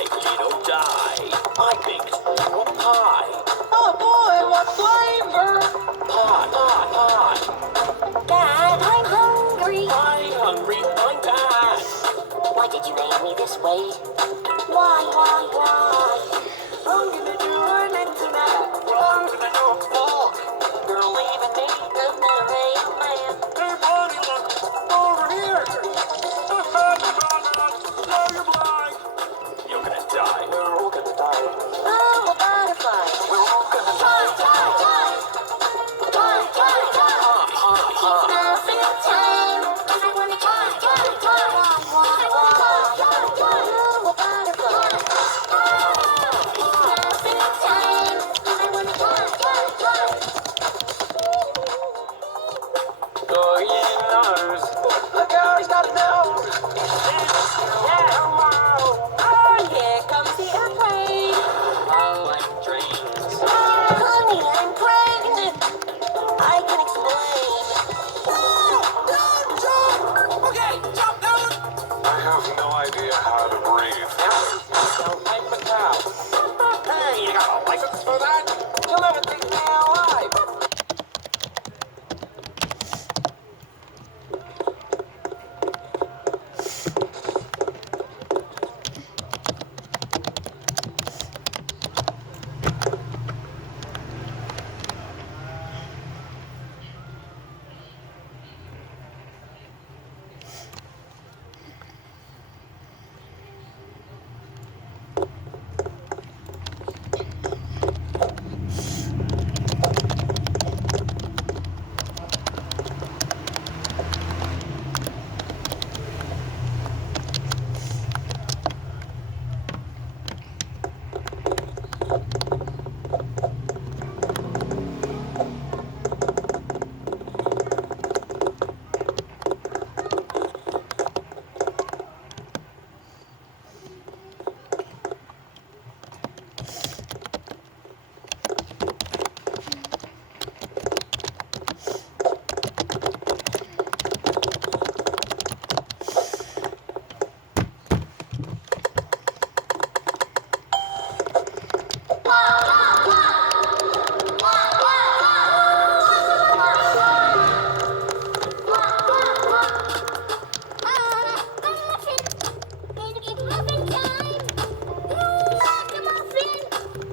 Die, potato, die. I baked you a pie. Oh boy, what flavor? Pie. Dad, I'm hungry. I'm hungry, I'm bad. Why did you name me this way? Why? I'm gonna do an internet. I'm gonna do a vlog. They're leaving me the middle man. Hey buddy, look over here. Now you're blind. You're gonna die. We're all gonna die. Oh, a butterfly. We're all gonna die. Muffin time. I wanna die. Oh, a butterfly. Muffin time. I wanna die. Oh, he knows. Look out, he's got a nose. Oh, here comes the airplane. I like trains. Honey, I'm pregnant. I can explain. Okay, jump down. I have no idea how to breathe. Don't like the cow. Hey, you got a license for that? You'll never take me alive.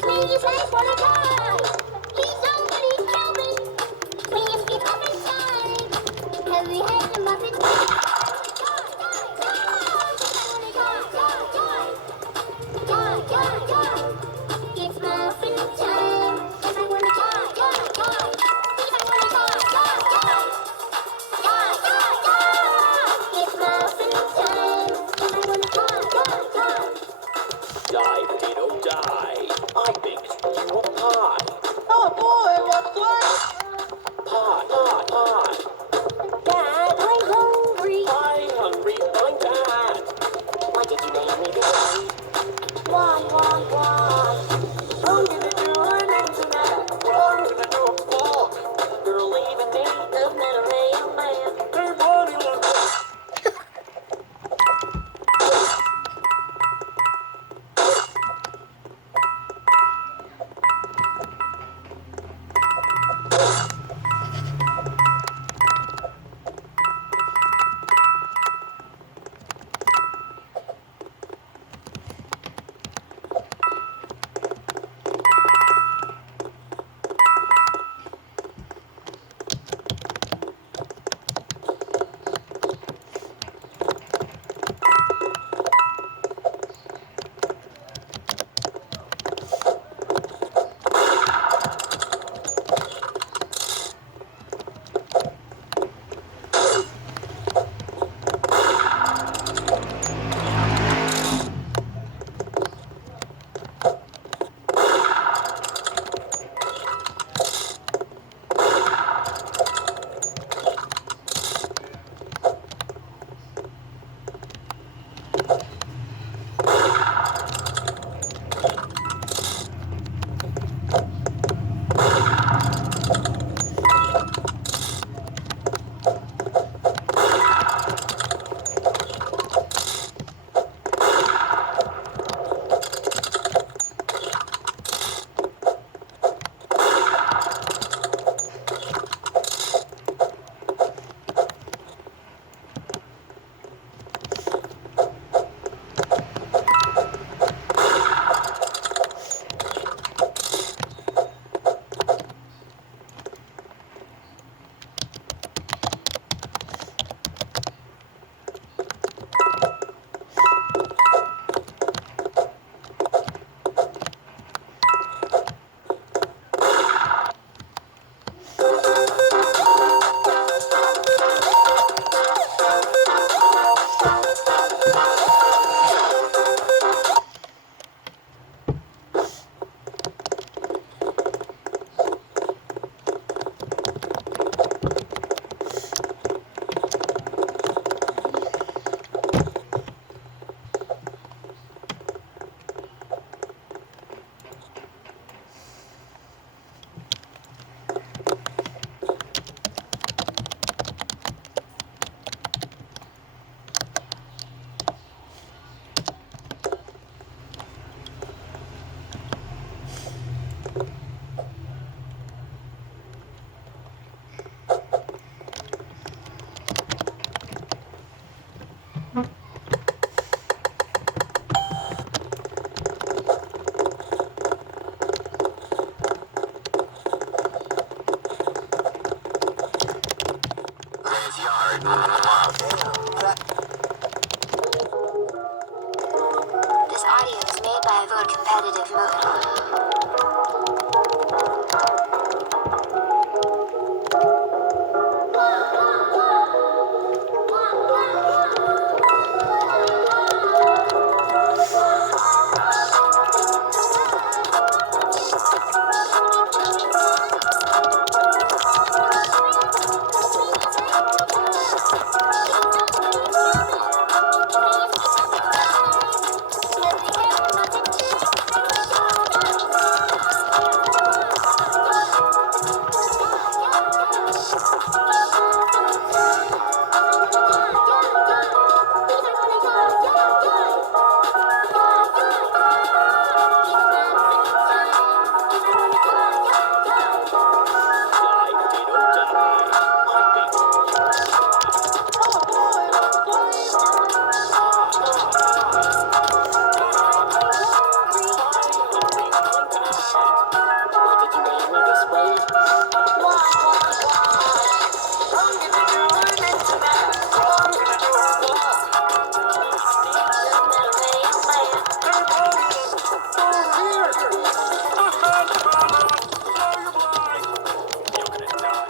Please, I wanna die. Please, somebody tell me. Please give muffin time. Have we had the muffin time? It's muffin time. I wanna die. It's muffin time. I wanna die. Die, potato, die. I baked you a pie. Oh boy, what flavor? Pie. Dad, I'm hungry. I'm hungry, I'm bad. Why did you name me this way? Why? I'm gonna do an internet. I'm gonna do a vlog. They're leaving me the middle man. Hey buddy, look. by a good competitive mood. Die, potato, die. I baked Why did you make me this way? I'm gonna do it tonight. I'm gonna do it You're gonna die.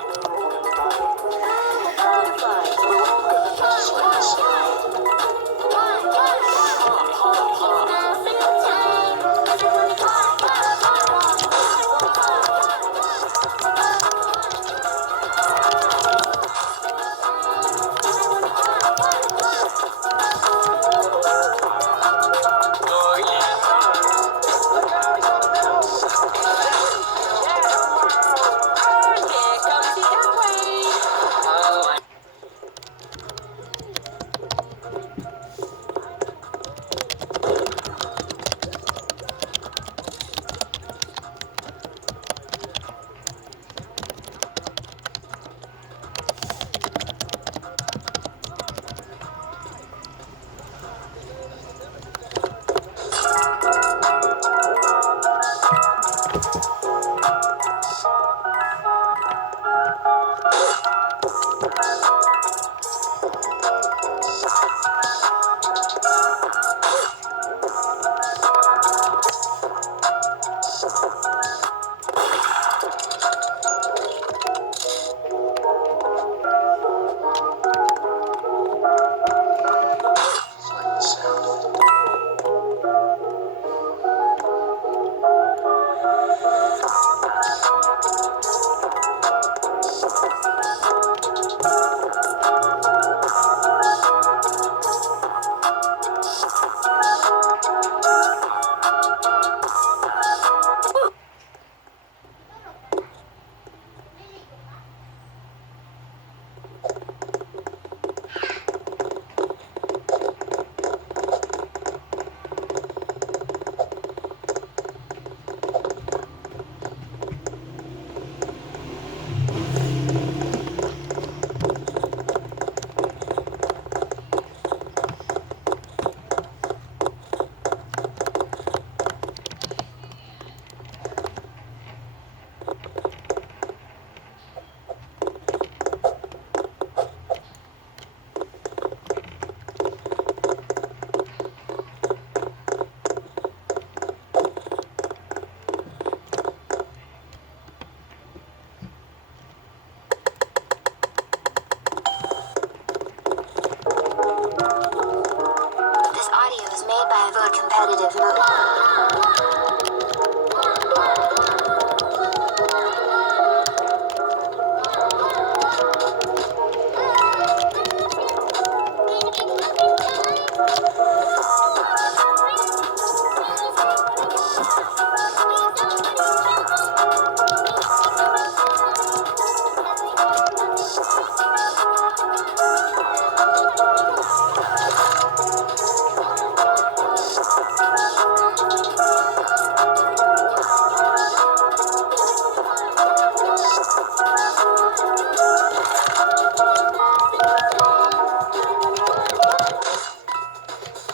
This audio is made by a good competitive mood.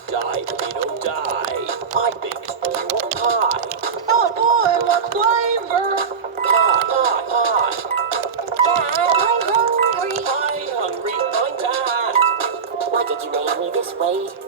Die, potato, die. I baked you a pie. Oh boy, what flavor? Pie. Dad, I'm hungry. I'm hungry. I'm Dad. Why did you make me this way?